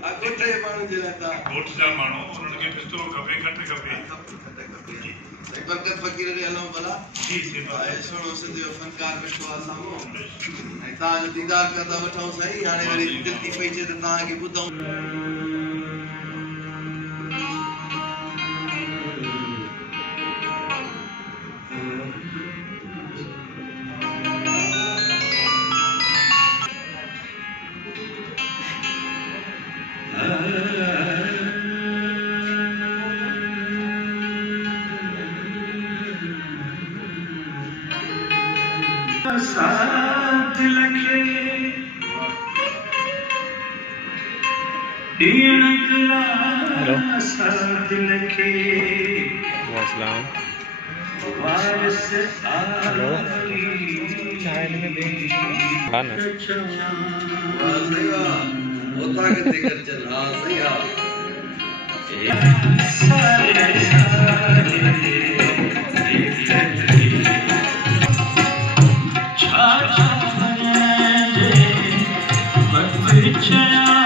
गोठे माण्हू जे लाइ था गोठ जा माण्हू उन्हनि खे पिस्तो खपे खट खपे बरकत फकीर ॾे हलूं भला जी सेवा सुहिणो सिंधी जो फनकार वेठो आहे साम्हूं ऐं तव्हांजो दीदार पिया था वठूं साईं हाणे वरी दिलि थी पई अचे त तव्हांखे ॿुधूं साथ लखे साथ लखे वारिस हेलो होता के देकर चल हां सही है